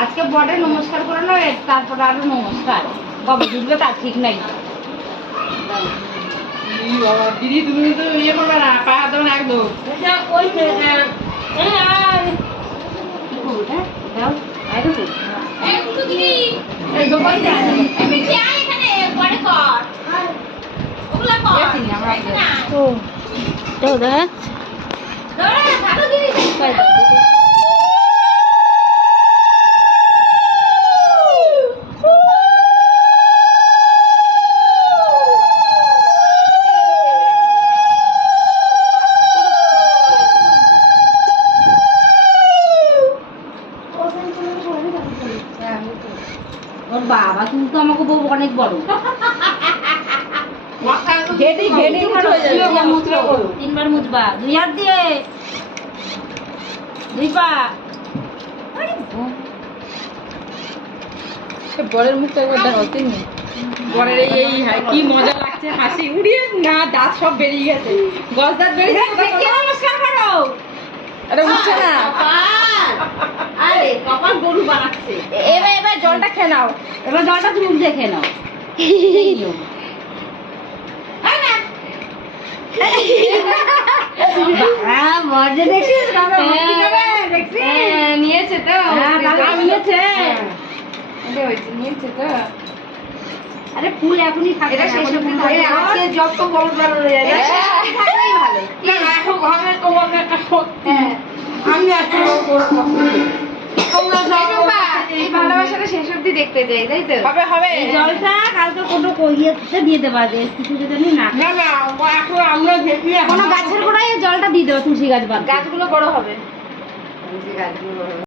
আজকে বটে নমস্কার করে নয় তারপরে আরও নমস্কার। কবে ঢুকবে তা ঠিক নাই। বাবা, দিদি তুমি তো ইয়ে করবে না পা হাত দেবে একদম। ওই কি করব এটা? দাও, আয় দেখো। একদম ওই দেখ। এসি আমরা ও দাও দেখ ওর বাবা তুমি তো আমাকে বউ অনেক বড়। তিনবার। দুই হাত দিয়ে। দুই পা। বরের মুখটা একবার বরের এই কি মজা লাগছে হাসি উড়িয়ে। না দাঁত সব বেরিয়ে গেছে। গজ দাঁত বেরিয়ে নমস্কার করো। আরে উঠছে না। গরু বানাচ্ছে। এবার এবার জলটা খেয়ে নাও। এবার জলটা তুমি দেখে নাও। হ্যাঁ করে দেখছিস নিয়েছে তো। হ্যাঁ নিয়েছে। নিয়েছে তো। আরে ফুল এখনই থাকে এটা শেষ অবধি থাকে। আজকে যত বড় বড় রয়ে যায় থাকলেই ভালো। না এখন ঘরে দেখতে চাই তাই তো? হবে হবে। এই জলটা কালকে কোনো ইয়েতে দিয়ে দেবা যে কিছু যদি না না না এখন আমরা দেখি কোনো গাছের গোড়ায় জলটা দিয়ে দেবো তুলসী গাছ বাদ গাছগুলো বড় হবে। গাছগুলো